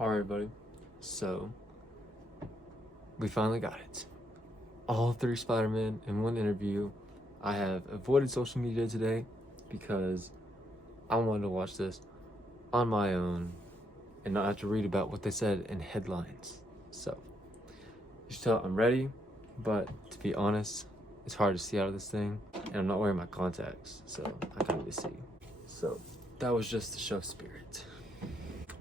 Alright, buddy. So, we finally got it. All three Spider-Man in one interview. I have avoided social media today because I wanted to watch this on my own and not have to read about what they said in headlines. So, you should tell I'm ready, but to be honest, it's hard to see out of this thing, and I'm not wearing my contacts, so I can't really see. So, that was just the show spirit.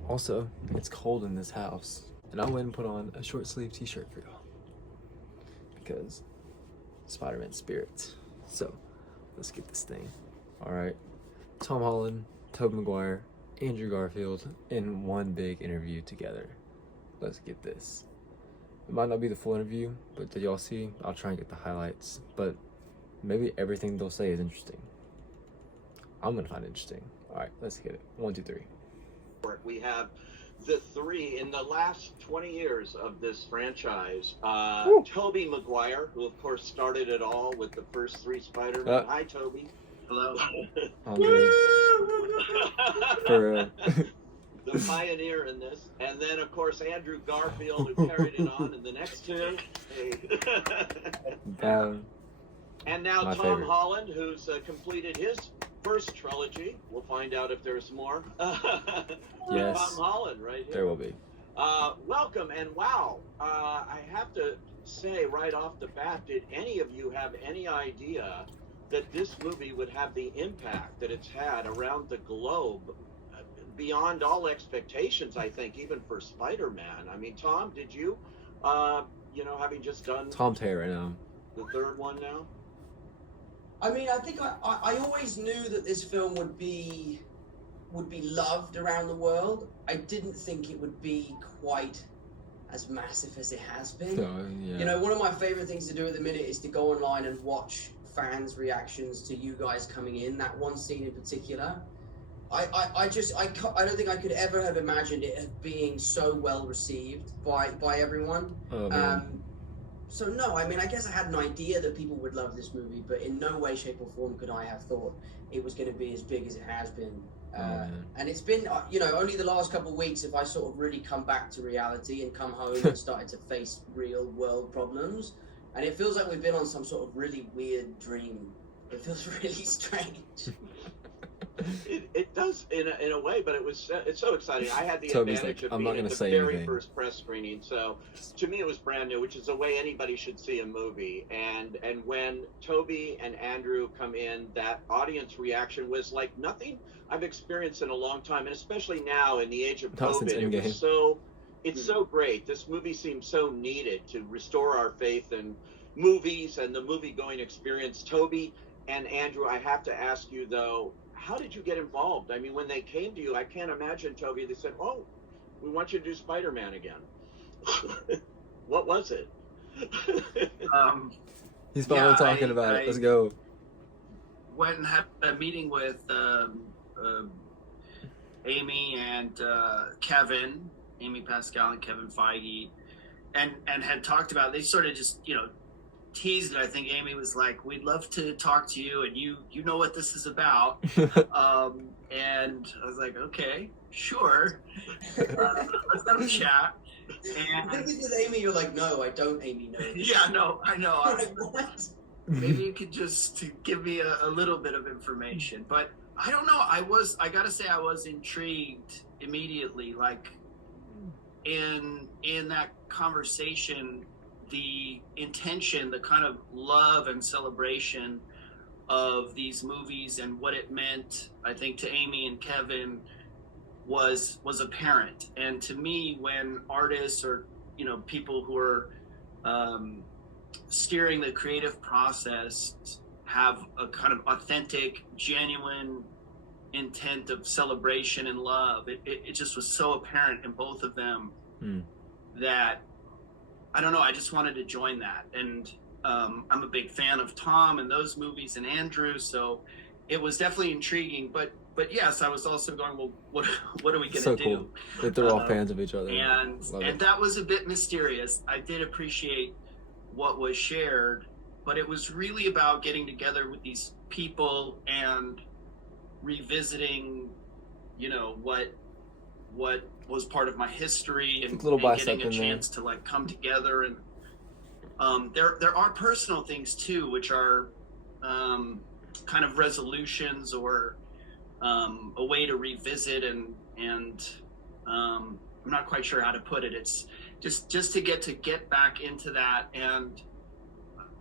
Also, it's cold in this house, and I went and put on a short sleeve t-shirt for y'all because Spider-Man spirit. So, let's get this thing. Alright, Tom Holland, Tobey Maguire, Andrew Garfield in one big interview together. Let's get this. It might not be the full interview, but did y'all see? I'll try and get the highlights, but maybe everything they'll say is interesting. I'm gonna find it interesting. Alright, let's get it. 1, 2, 3. We have the three in the last 20 years of this franchise. Tobey Maguire, who of course started it all with the first three Spider-Man. Hi, Tobey. Hello. For the pioneer in this, and then of course Andrew Garfield, who carried it on in the next two. And now Tom favorite. Holland, who's completed his first trilogy. We'll find out if there's more. Yes. Tom Holland, right here. There will be. Welcome, and wow, I have to say right off the bat, did any of you have any idea that this movie would have the impact that it's had around the globe, beyond all expectations, I think, even for Spider-Man? I mean, Tom, did you, having just done Tom's hair right now. the third one now? I mean, I think I always knew that this film would be loved around the world. I didn't think it would be quite as massive as it has been. So, yeah. You know, one of my favorite things to do at the minute is to go online and watch fans' reactions to you guys coming in. That one scene in particular, I don't think I could ever have imagined it being so well received by everyone. Oh, man. So no, I mean, I guess I had an idea that people would love this movie, but in no way, shape, or form could I have thought it was going to be as big as it has been. And it's been, only the last couple of weeks have I sort of really come back to reality and come home and started to face real world problems. And it feels like we've been on some sort of really weird dream. It feels really strange. It does in a way, but it's so exciting. I had the Toby's advantage like, of I'm not being gonna at say the very anything. first press screening, so to me it was brand new, which is the way anybody should see a movie. And when Toby and Andrew come in, that audience reaction was like nothing I've experienced in a long time, and especially now in the age of Not since COVID, Endgame. it's so great. This movie seems so needed to restore our faith in movies and the movie-going experience. Toby and Andrew, I have to ask you though, how did you get involved? I mean, when they came to you, I can't imagine, Toby, they said, "Oh, we want you to do Spider-Man again." What was it? He's finally talking about it. Let's go. Went and had a meeting with Amy and Kevin, Amy Pascal and Kevin Feige, and had talked about it. They sort of just, teased it. I think Amy was like, "We'd love to talk to you, and you know what this is about." And I was like, "Okay, sure, let's have a chat." And I think this is Amy. You're like, "No, I don't, Amy. No." Yeah, no, I know. I was Like, what? Maybe you could just give me a little bit of information, but I don't know. I gotta say, I was intrigued immediately. Like in that conversation, the intention, the kind of love and celebration of these movies and what it meant, I think, to Amy and Kevin was apparent. And to me, when artists or people who are steering the creative process have a kind of authentic, genuine intent of celebration and love, it just was so apparent in both of them that I don't know, I just wanted to join that. And I'm a big fan of Tom and those movies and Andrew, so it was definitely intriguing. But yes, I was also going, well, what are we going to do? Cool. That they're all fans of each other. And that was a bit mysterious. I did appreciate what was shared, but it was really about getting together with these people and revisiting, what what was part of my history and, Little and bicep getting a in there. chance to like come together. And there are personal things too, which are kind of resolutions or a way to revisit and I'm not quite sure how to put it. It's just to get back into that, and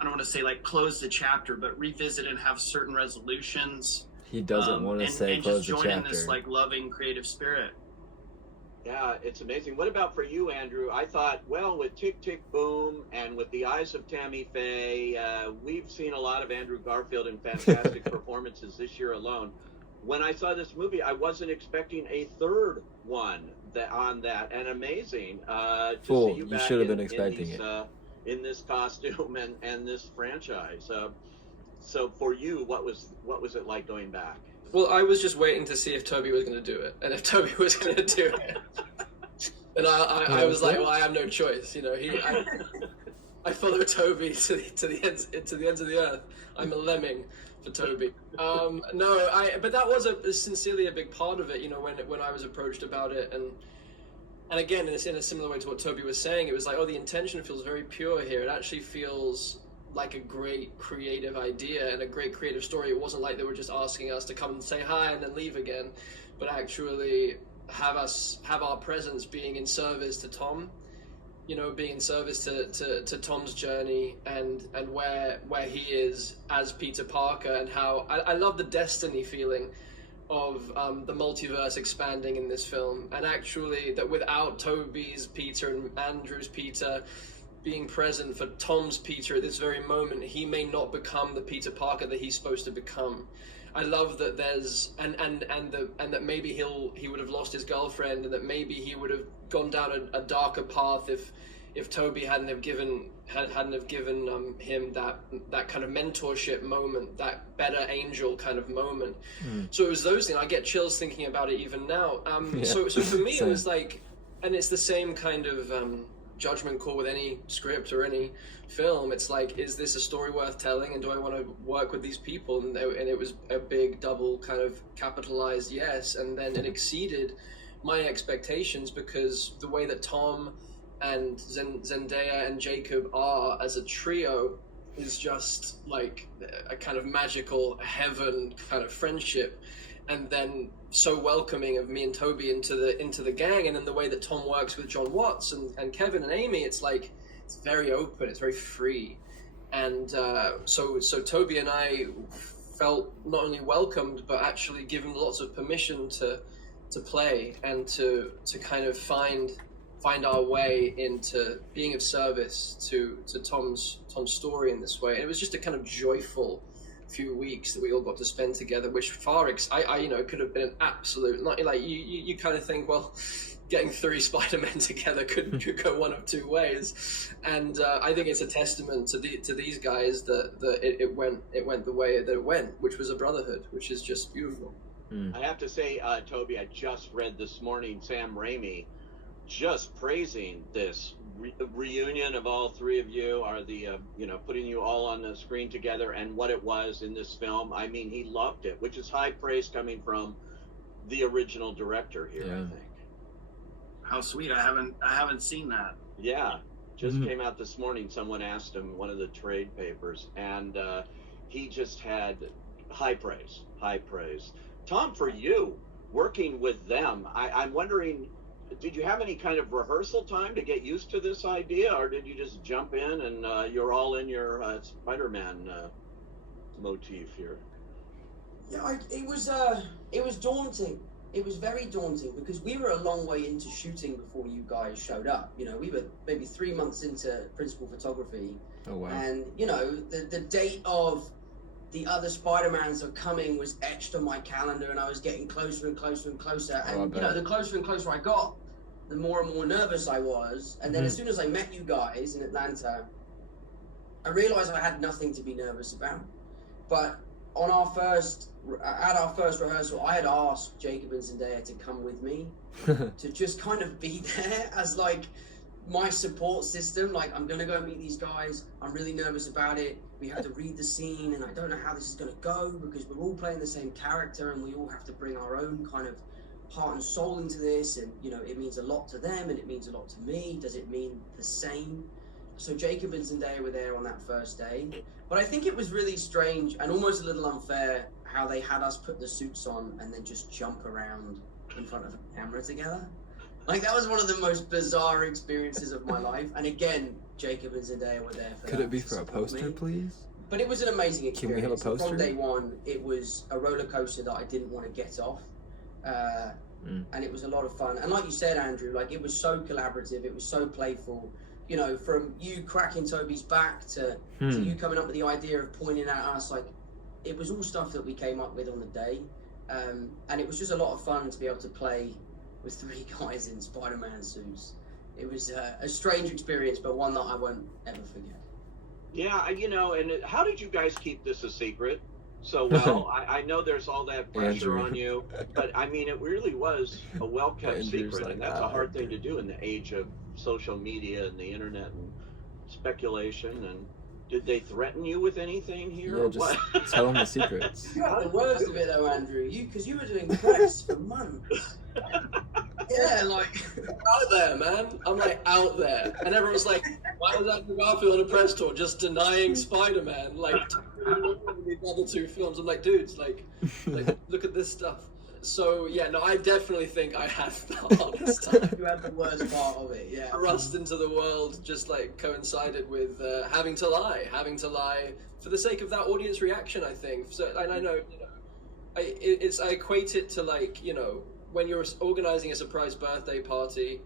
I don't want to say like close the chapter, but revisit and have certain resolutions. He doesn't want to say and close just the join chapter. in this like loving creative spirit. Yeah, it's amazing. What about for you, Andrew? I thought, well, with Tick, Tick, Boom and with the eyes of Tammy Faye, we've seen a lot of Andrew Garfield in fantastic performances this year alone. When I saw this movie, I wasn't expecting a third one on that, and amazing to Fool, see you you back should have been expecting these, it. in this costume and this franchise. So for you, what was it like going back? Well, I was just waiting to see if Toby was going to do it, and if Toby was going to do it, and I was like, well, I have no choice, you know. I follow Toby to the ends of the earth. I'm a lemming for Toby. But that was sincerely a big part of it, you know, when I was approached about it, and again, in a similar way to what Toby was saying, it was like, oh, the intention feels very pure here. It actually feels like a great creative idea and a great creative story. It wasn't like they were just asking us to come and say hi and then leave again, but actually have our presence being in service to Tom, you know, being in service to Tom's journey and where he is as Peter Parker, and how I love the destiny feeling of the multiverse expanding in this film, and actually that without Toby's Peter and Andrew's Peter being present for Tom's Peter at this very moment, he may not become the Peter Parker that he's supposed to become. I love that there's and that maybe he would have lost his girlfriend, and that maybe he would have gone down a darker path if Toby hadn't have given him that kind of mentorship moment, that better angel kind of moment. So it was those things. I get chills thinking about it even now. So for me it was like, and it's the same kind of judgment call with any script or any film. It's like, is this a story worth telling, and do I want to work with these people? And it was a big double kind of capitalized yes, and then it exceeded my expectations, because the way that Tom and Zendaya and Jacob are as a trio is just like a kind of magical heaven kind of friendship, and then so welcoming of me and Toby into the gang. And then the way that Tom works with John Watts and Kevin and Amy, it's like, it's very open, it's very free. And so Toby and I felt not only welcomed, but actually given lots of permission to play and to kind of find our way into being of service to Tom's story in this way. And it was just a kind of joyful few weeks that we all got to spend together, which I you know, could have been an absolute, not like you kind of think, well, getting 3 Spider-Men together could go one of 2 ways, and I think it's a testament to these guys that it went the way that it went, which was a brotherhood, which is just beautiful. I have to say, Toby, I just read this morning Sam Raimi just praising this reunion of all 3 of you, are the you know, putting you all on the screen together, and what it was in this film. I mean, he loved it, which is high praise coming from the original director here. I think. How sweet! I haven't seen that. Yeah, just came out this morning. Someone asked him, one of the trade papers, and he just had high praise. Tom, for you working with them, I'm wondering, did you have any kind of rehearsal time to get used to this idea, or did you just jump in and you're all in your Spider-Man motif here? Yeah, it was daunting. It was very daunting, because we were a long way into shooting before you guys showed up. You know, we were maybe 3 months into principal photography. Oh wow! And you know, the date of the other Spider-Mans are coming was etched on my calendar, and I was getting closer and closer and closer. And you know, the closer and closer I got, the more and more nervous I was. And then as soon as I met you guys in Atlanta, I realized I had nothing to be nervous about. But at our first rehearsal, I had asked Jacob and Zendaya to come with me to just kind of be there as like my support system. Like, I'm gonna go meet these guys, I'm really nervous about it, we have to read the scene, and I don't know how this is gonna go, because we're all playing the same character and we all have to bring our own kind of heart and soul into this, and you know, it means a lot to them and it means a lot to me. Does it mean the same? So Jacob and Zendaya were there on that first day, but I think it was really strange and almost a little unfair how they had us put the suits on and then just jump around in front of a camera together. Like, that was one of the most bizarre experiences of my life. And again, Jacob and Zendaya were there for Could it be for a poster, please? But it was an amazing experience. Can we have a poster? From day one, it was a roller coaster that I didn't want to get off. And it was a lot of fun. And like you said, Andrew, like, it was so collaborative. It was so playful. You know, from you cracking Toby's back to you coming up with the idea of pointing at us, like, it was all stuff that we came up with on the day. And it was just a lot of fun to be able to play with 3 guys in Spider-Man suits. It was a strange experience, but one that I won't ever forget. Yeah, you know, and how did you guys keep this a secret so well? I know there's all that pressure on you, but I mean, it really was a well-kept secret, and that's a hard thing to do in the age of social media and the internet and speculation. And did they threaten you with anything here? Yeah, just tell them the secrets. You had the worst of it though, Andrew. Because you were doing press for months. Yeah, like out there, man. I'm like out there, and everyone's like, "Why was Andrew Garfield on a press tour just denying Spider-Man like these other 2 films?" I'm like, dudes, like look at this stuff. So yeah, no, I definitely think I had the hardest time. You had the worst part of it, yeah. Thrust into the world just like coincided with having to lie for the sake of that audience reaction, I think. So, and I know, you know, I equate it to, like, you know, when you're organizing a surprise birthday party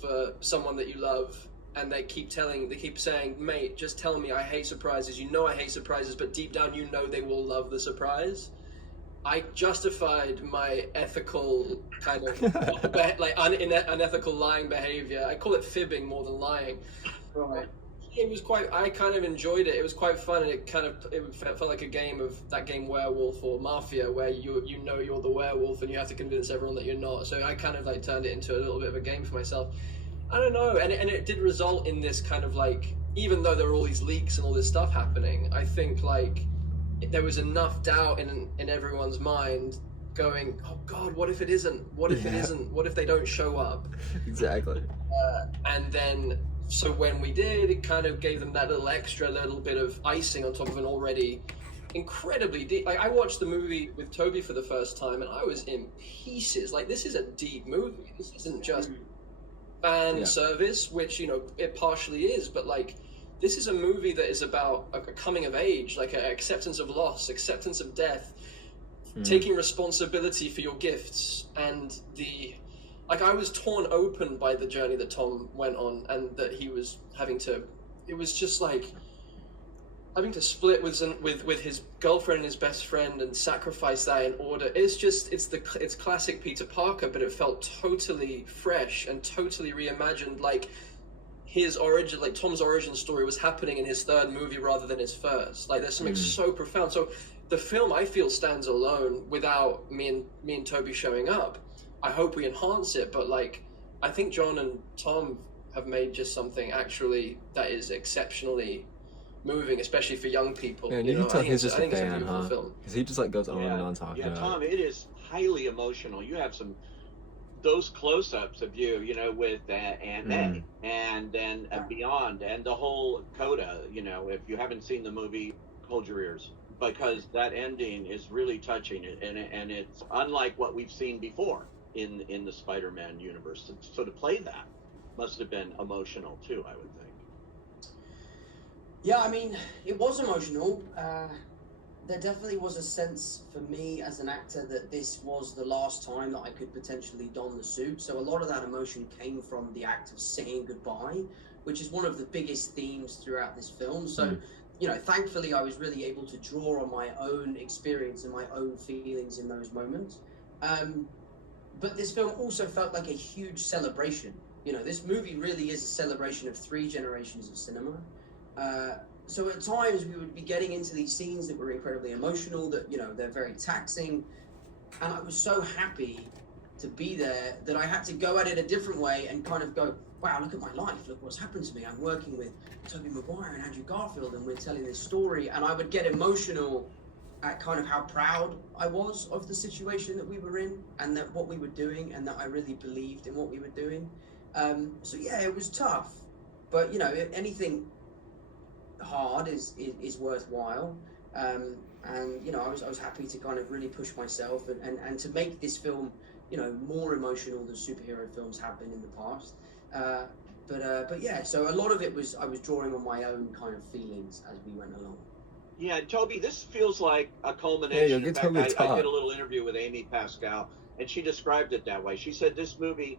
for someone that you love, and they keep saying, "Mate, just tell me I hate surprises. You know I hate surprises, but deep down you know they will love the surprise." I justified my ethical kind of unethical lying behavior. I call it fibbing more than lying. Right. It was quite. I kind of enjoyed it. It was quite fun, and it felt like a game of that game Werewolf or Mafia, where you know you're the werewolf and you have to convince everyone that you're not. So I kind of like turned it into a little bit of a game for myself. I don't know, and it did result in this kind of like, even though there were all these leaks and all this stuff happening, I think like there was enough doubt in everyone's mind going, "Oh God, what if it isn't? What if it isn't? What if they don't show up?" Exactly. And then, so when we did, it kind of gave them that little bit of icing on top of an already incredibly deep. Like, I watched the movie with Toby for the first time, and I was in pieces. Like, this is a deep movie. This isn't just fan service, which, you know, it partially is, but like, this is a movie that is about a coming of age, like an acceptance of loss, acceptance of death, taking responsibility for your gifts, and like, I was torn open by the journey that Tom went on, and that he was having to. It was just like having to split with his girlfriend and his best friend and sacrifice that in order. It's classic Peter Parker, but it felt totally fresh and totally reimagined. Like, his origin, like Tom's origin story, was happening in his 3rd movie rather than his 1st. Like, there's something so profound. So the film, I feel, stands alone without me and Toby showing up. I hope we enhance it, but like, I think John and Tom have made just something actually that is exceptionally moving, especially for young people. Yeah, and you can tell he's just a fan, it's a beautiful film. Because he just like goes on and on talking about Tom, it is highly emotional. You have those close-ups of you know, with Aunt May, and then beyond, and the whole coda. You know, if you haven't seen the movie, hold your ears, because that ending is really touching, and it's unlike what we've seen before in the Spider-Man universe. So to play that must have been emotional too, I would think. Yeah, I mean, it was emotional. There definitely was a sense for me as an actor that this was the last time that I could potentially don the suit. So a lot of that emotion came from the act of saying goodbye, which is one of the biggest themes throughout this film. So, you know, thankfully I was really able to draw on my own experience and my own feelings in those moments. But this film also felt like a huge celebration. You know, this movie really is a celebration of 3 generations of cinema. So at times we would be getting into these scenes that were incredibly emotional, that, you know, they're very taxing. And I was so happy to be there that I had to go at it a different way and kind of go, wow, look at my life. Look what's happened to me. I'm working with Tobey Maguire and Andrew Garfield, and we're telling this story. And I would get emotional at kind of how proud I was of the situation that we were in and that what we were doing, and that I really believed in what we were doing. So yeah, it was tough, but you know, anything hard is worthwhile. And you know, I was happy to kind of really push myself and to make this film, you know, more emotional than superhero films have been in the past. But yeah, so a lot of it was I was drawing on my own kind of feelings as we went along. Yeah, Toby, this feels like a culmination. Hey, In fact, I did a little interview with Amy Pascal, and she described it that way. She said this movie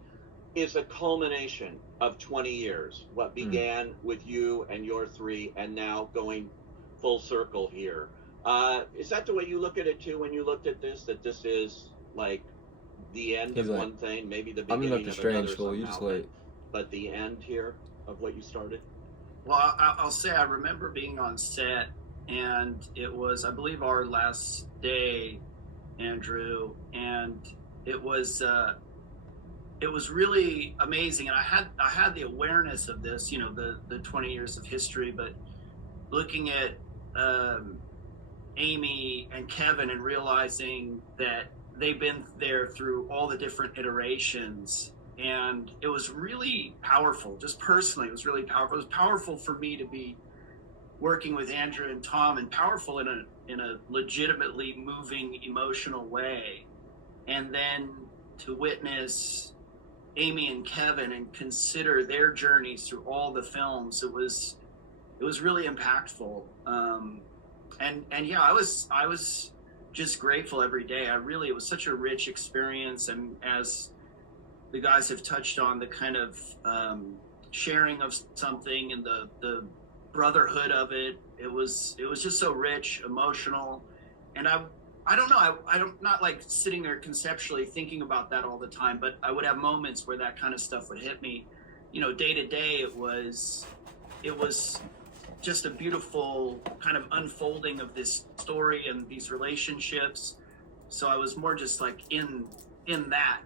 is a culmination of 20 years. What began with you and your three, and now going full circle here. Is that the way you look at it too when you looked at this? That this is like the end of one thing, maybe the beginning I'm in of another Strange, you just wait. But the end here of what you started? Well, I'll say I remember being on set, and it was, I believe, our last day, Andrew, and it was really amazing. And I had the awareness of this, you know, the 20 years of history, but looking at Amy and Kevin and realizing that they've been there through all the different iterations, and it was really powerful. Just personally, it was really powerful. It was powerful for me to be working with Andrew and Tom, and powerful in a legitimately moving, emotional way. And then to witness Amy and Kevin and consider their journeys through all the films, it was really impactful. And yeah, I was just grateful every day. It was such a rich experience, and as the guys have touched on, the kind of sharing of something and the brotherhood of it, it was just so rich, emotional. And I don't know, I'm not like sitting there conceptually thinking about that all the time, but I would have moments where that kind of stuff would hit me. You know, day to day, it was just a beautiful kind of unfolding of this story and these relationships. So I was more just like in that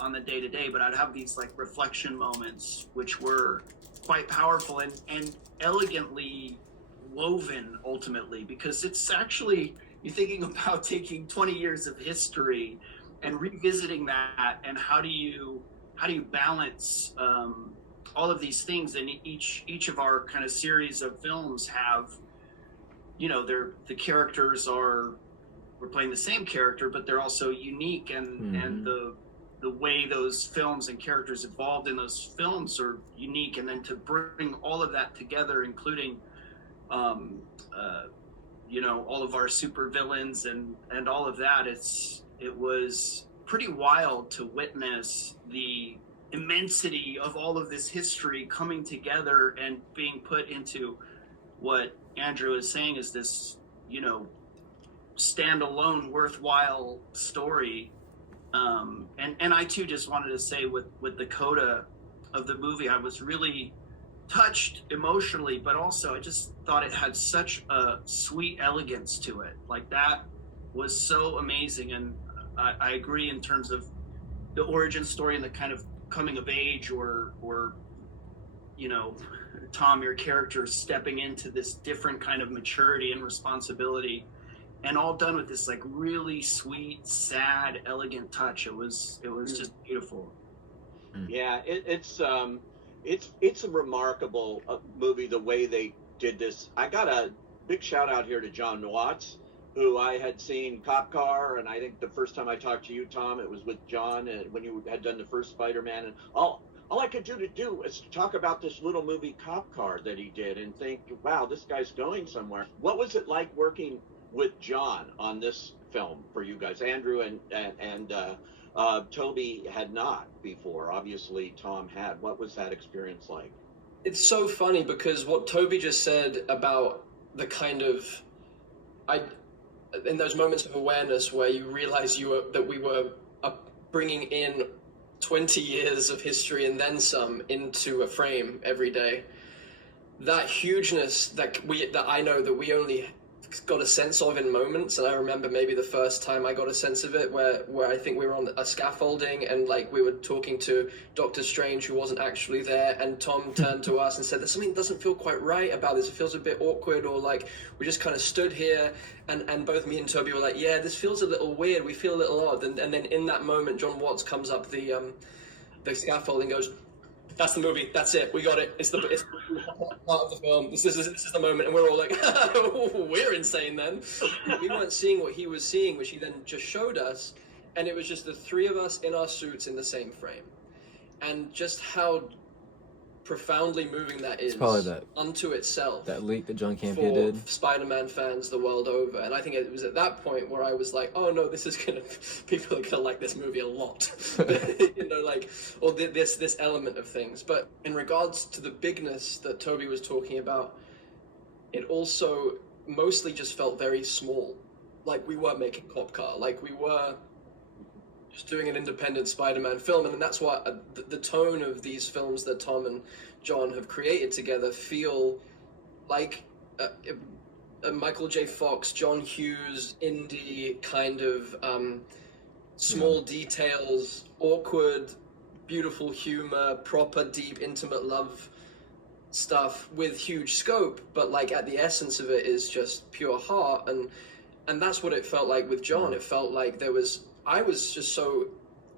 on the day to day, but I'd have these like reflection moments, which were quite powerful and elegantly woven ultimately, because it's actually, you're thinking about taking 20 years of history and revisiting that, and how do you balance all of these things. And each of our kind of series of films have, you know, the characters we're playing the same character, but they're also unique, and the way those films and characters evolved in those films are unique. And then to bring all of that together, including you know, all of our super villains and all of that, it was pretty wild to witness the immensity of all of this history coming together and being put into what Andrew is saying is this, you know, standalone worthwhile story. And I too just wanted to say with the coda of the movie, I was really touched emotionally, but also I just thought it had such a sweet elegance to it. Like, that was so amazing. And I agree in terms of the origin story and the kind of coming of age, or you know, Tom, your character stepping into this different kind of maturity and responsibility, and all done with this like really sweet, sad, elegant touch. It was just beautiful. Yeah, it's a remarkable movie, the way they did this. I got a big shout out here to John Watts, who I had seen Cop Car, and I think the first time I talked to you, Tom, it was with John, and when you had done the first Spider-Man, and all I could do is talk about this little movie Cop Car that he did, and think, wow, this guy's going somewhere. What was it like working with John on this film for you guys? Andrew and Toby had not before. Obviously, Tom had. What was that experience like? It's so funny because what Toby just said about the kind of, in those moments of awareness where you realize that we were bringing in 20 years of history and then some into a frame every day. That hugeness that I know that we only got a sense of in moments, and I remember maybe the first time I got a sense of it where I think we were on a scaffolding and like we were talking to Doctor Strange who wasn't actually there, and Tom turned to us and said there's something that doesn't feel quite right about this, it feels a bit awkward, or like we just kind of stood here and both me and Toby were like, yeah, this feels a little weird, we feel a little odd, and then in that moment John Watts comes up the scaffolding and goes, that's the movie. That's it. We got it. It's the part of the film. This is the moment, and we're all like, we're insane. Then we weren't seeing what he was seeing, which he then just showed us, and it was just the three of us in our suits in the same frame, and just how profoundly moving that is. It's probably that unto itself. That leak that John Campea for did. Spider-Man fans the world over, and I think it was at that point where I was like, oh no, this is gonna, people are gonna like this movie a lot, you know, like, or this element of things. But in regards to the bigness that Toby was talking about, it also mostly just felt very small. Like we were making Cop Car, like we were just doing an independent Spider-Man film, and that's why the tone of these films that Tom and John have created together feel like a Michael J. Fox, John Hughes, indie kind of small details, awkward, beautiful humor, proper, deep, intimate love stuff with huge scope, but like at the essence of it is just pure heart, and that's what it felt like with John. It felt like I was just so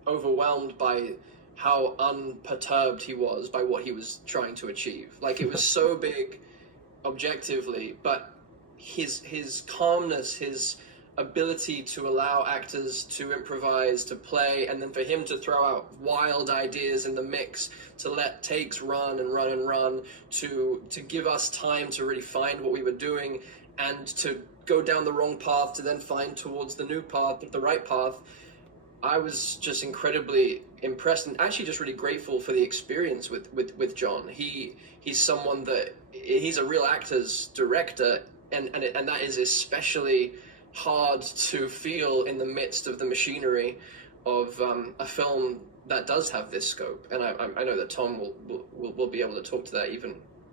overwhelmed by how unperturbed he was by what he was trying to achieve. Like, it was so big objectively, but his calmness, his ability to allow actors to improvise, to play, and then for him to throw out wild ideas in the mix, to let takes run and run and run, to give us time to really find what we were doing, and to go down the wrong path to then find towards the new path, the right path. I was just incredibly impressed and actually just really grateful for the experience with John. He's someone that, he's a real actor's director, and that is especially hard to feel in the midst of the machinery of a film that does have this scope. And I know that Tom will be able to talk to that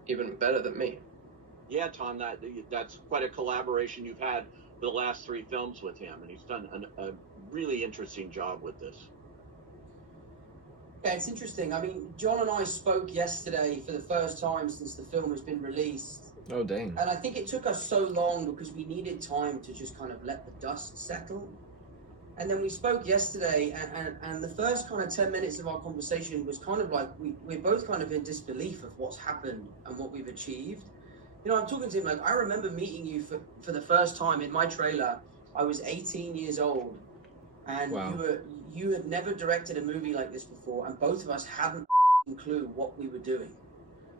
even better than me. Yeah, Tom, that's quite a collaboration you've had for the last three films with him, and he's done a really interesting job with this. Yeah, it's interesting. I mean, John and I spoke yesterday for the first time since the film has been released. Oh, dang. And I think it took us so long because we needed time to just kind of let the dust settle. And then we spoke yesterday, and the first kind of 10 minutes of our conversation was kind of like, we're both kind of in disbelief of what's happened and what we've achieved. You know, I'm talking to him like, I remember meeting you for the first time in my trailer. I was 18 years old, and wow. you had never directed a movie like this before, and both of us hadn't a clue what we were doing.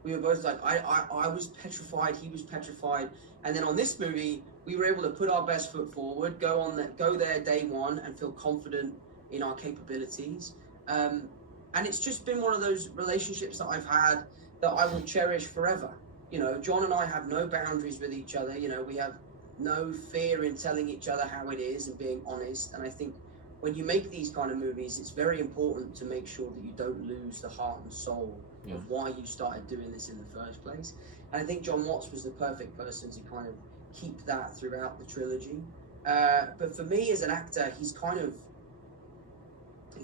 We were both like, I was petrified, he was petrified, and then on this movie, we were able to put our best foot forward, go there day one, and feel confident in our capabilities. And it's just been one of those relationships that I've had that I will cherish forever. You know, John and I have no boundaries with each other. You know, we have no fear in telling each other how it is and being honest. And I think when you make these kind of movies, it's very important to make sure that you don't lose the heart and soul of why you started doing this in the first place. And I think John Watts was the perfect person to kind of keep that throughout the trilogy. But for me as an actor, he's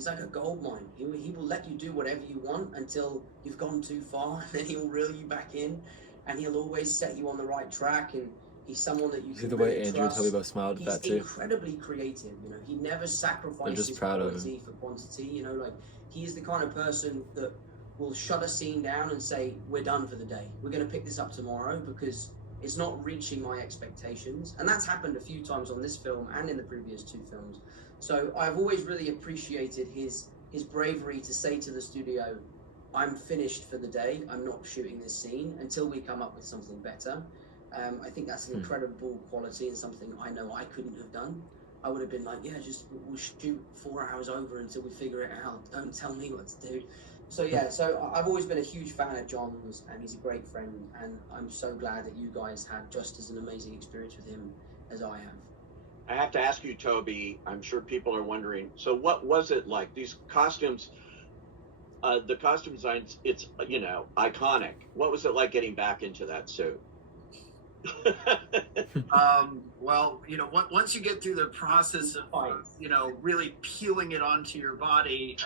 like a gold mine. He will let you do whatever you want until you've gone too far, and then he'll reel you back in, and he'll always set you on the right track. And he's someone that you can the really way Andrew and Toby both smiled at that too. He's incredibly creative. You know, he never sacrifices quality for quantity. You know, like, he is the kind of person that will shut a scene down and say, we're done for the day. We're going to pick this up tomorrow because it's not reaching my expectations. And that's happened a few times on this film and in the previous two films. So I've always really appreciated his bravery to say to the studio, I'm finished for the day. I'm not shooting this scene until we come up with something better. I think that's an incredible quality and something I know I couldn't have done. I would have been like, yeah, just we'll shoot 4 hours over until we figure it out. Don't tell me what to do. So yeah, so I've always been a huge fan of John's, and he's a great friend, and I'm so glad that you guys had just as an amazing experience with him as I have. I have to ask you, Toby, I'm sure people are wondering, so what was it like? These costumes, the costume designs, it's, you know, iconic. What was it like getting back into that suit? Well, once you get through the process of, really peeling it onto your body,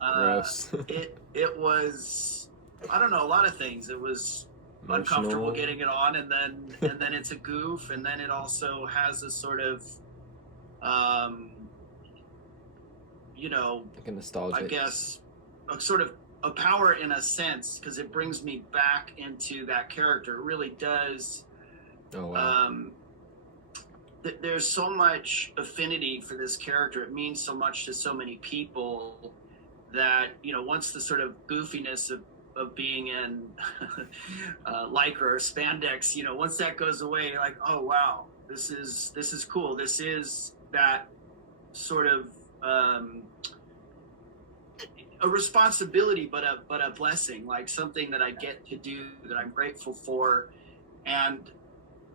Gross. it was, I don't know, a lot of things. It was uncomfortable getting it on, and then it's a goof, and then it also has a sort of, like a nostalgic, I guess, a sort of a power in a sense, because it brings me back into that character. It really does. Oh wow. There's so much affinity for this character. It means so much to so many people that, once the sort of goofiness of being in lycra or spandex, once that goes away, you're like, oh wow, this is cool. This is that sort of a responsibility, but a blessing, like something that I get to do, that I'm grateful for. And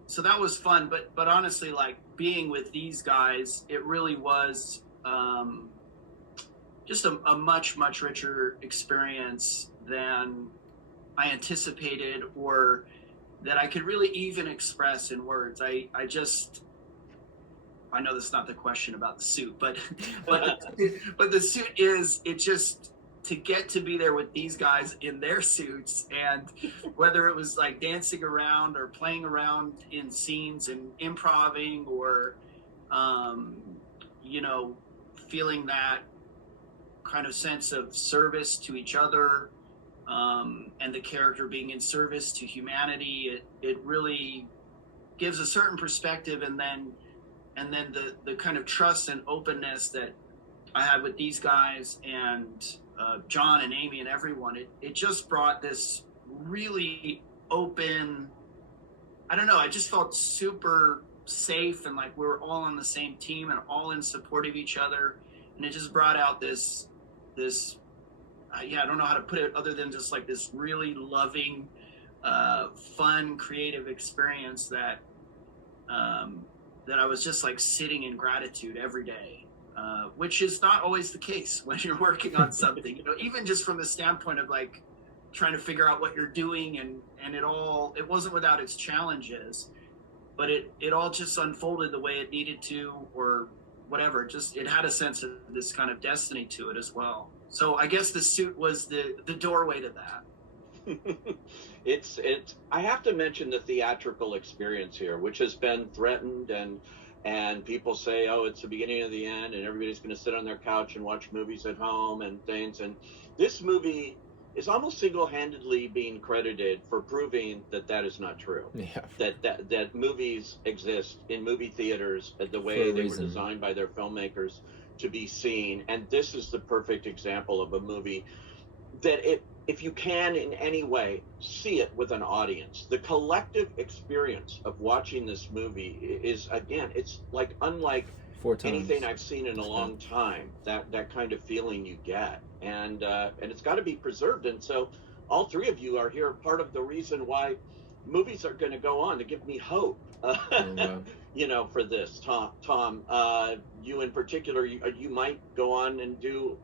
so that was fun, but honestly, like being with these guys, it really was just a much richer experience than I anticipated, or that I could really even express in words. I know that's not the question about the suit, but the suit is, it just, to get to be there with these guys in their suits, and whether it was like dancing around or playing around in scenes and improvising, or feeling that kind of sense of service to each other, and the character being in service to humanity, it really gives a certain perspective, and then the kind of trust and openness that I had with these guys, and John and Amy and everyone, it just brought this really open, I don't know, I just felt super safe, and like we were all on the same team and all in support of each other, and it just brought out this I don't know how to put it other than just like this really loving, fun, creative experience that I was just like sitting in gratitude every day, which is not always the case when you're working on something, even just from the standpoint of like trying to figure out what you're doing, and it wasn't without its challenges, but it all just unfolded the way it needed to, or whatever. Just, it had a sense of this kind of destiny to it as well. So I guess the suit was the doorway to that. It's I have to mention the theatrical experience here, which has been threatened, and people say, oh, it's the beginning of the end, and everybody's going to sit on their couch and watch movies at home and things. And this movie is almost single-handedly being credited for proving that is not true. Yeah. That movies exist in movie theaters the way they were designed by their filmmakers to be seen. And this is the perfect example of a movie that if you can in any way see it with an audience, the collective experience of watching this movie is, again, it's like unlike anything I've seen in a long time, that kind of feeling you get. And it's got to be preserved. And so all three of you are here, part of the reason why movies are going to go on, to give me hope, for this. Tom, you in particular, you might go on and do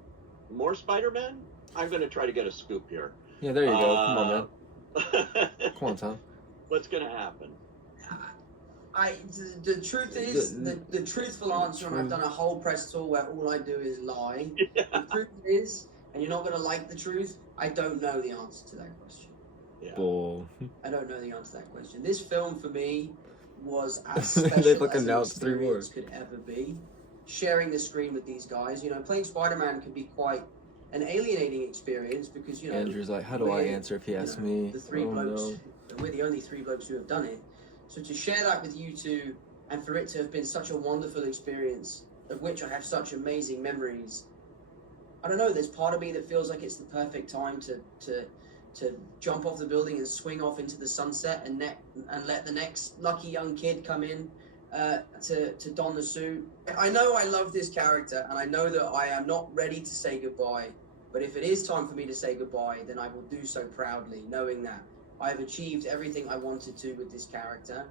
more Spider-Man? I'm going to try to get a scoop here. Yeah, there you go. Come on, man. Come on, Tom. What's going to happen? The truth is, the truthful answer, and I've done a whole press tour where all I do is lie. Yeah. The truth is, and you're not going to like the truth, I don't know the answer to that question. Yeah. I don't know the answer to that question. This film, for me, was as special as an experience could ever be. Sharing the screen with these guys, playing Spider-Man can be quite an alienating experience, because Andrew's like, how do I answer if he asks me? The three blokes, we're the only three blokes who have done it. So to share that with you two, and for it to have been such a wonderful experience, of which I have such amazing memories, I don't know, there's part of me that feels like it's the perfect time to jump off the building and swing off into the sunset, and let the next lucky young kid come in to don the suit. I know I love this character, and I know that I am not ready to say goodbye, but if it is time for me to say goodbye, then I will do so proudly, knowing that I have achieved everything I wanted to with this character,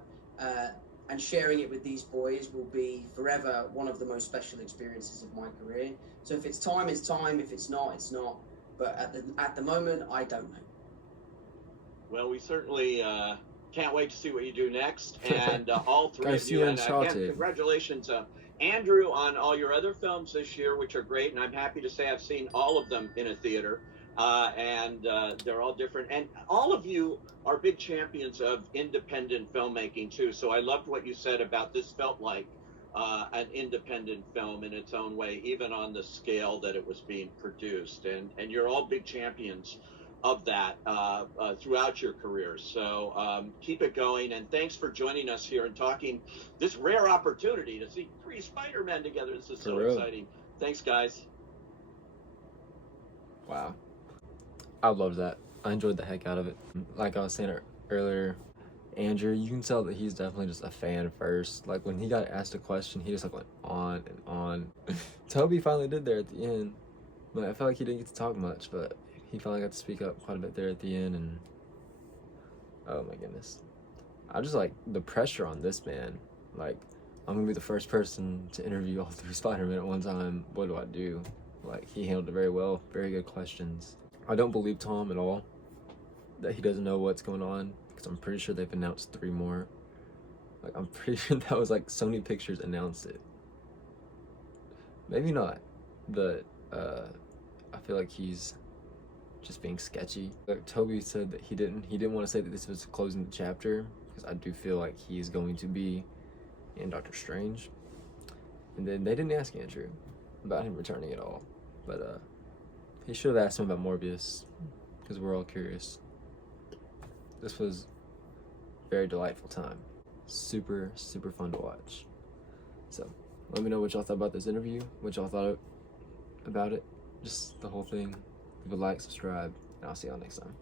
and sharing it with these boys will be forever one of the most special experiences of my career. So if it's time, it's time. If it's not, it's not. But at the moment, I don't know. Well, we certainly can't wait to see what you do next. And all three Gotta of see you, you and again, Uncharted. congratulations, Andrew, on all your other films this year, which are great. And I'm happy to say I've seen all of them in a theater. And they're all different. And all of you are big champions of independent filmmaking, too. So I loved what you said about this felt like an independent film in its own way, even on the scale that it was being produced. And you're all big champions of that throughout your careers. So keep it going. And thanks for joining us here and talking this rare opportunity to see 3 Spider-Men together. This is so exciting. Thanks, guys. Wow. I loved that. I enjoyed the heck out of it. Like I was saying earlier, Andrew, you can tell that he's definitely just a fan first. Like when he got asked a question, he just like went on and on. Tobey finally did there at the end, but I felt like he didn't get to talk much, but he finally got to speak up quite a bit there at the end. And oh my goodness, I just like the pressure on this man. Like, I'm gonna be the first person to interview all 3 Spider-Men at one time. What do I do? Like, he handled it very well. Very good questions. I don't believe Tom at all that he doesn't know what's going on, because I'm pretty sure they've announced 3 more. Like, I'm pretty sure that was like Sony Pictures announced it. Maybe not, but I feel like he's just being sketchy. Like Tobey said that he didn't want to say that this was closing the chapter, because I do feel like he's going to be in Doctor Strange. And then they didn't ask Andrew about him returning at all, but he should have asked him about Morbius, because we're all curious. This was a very delightful time. Super, super fun to watch. So, let me know what y'all thought about this interview, what y'all thought about it, just the whole thing. Leave a like, subscribe, and I'll see y'all next time.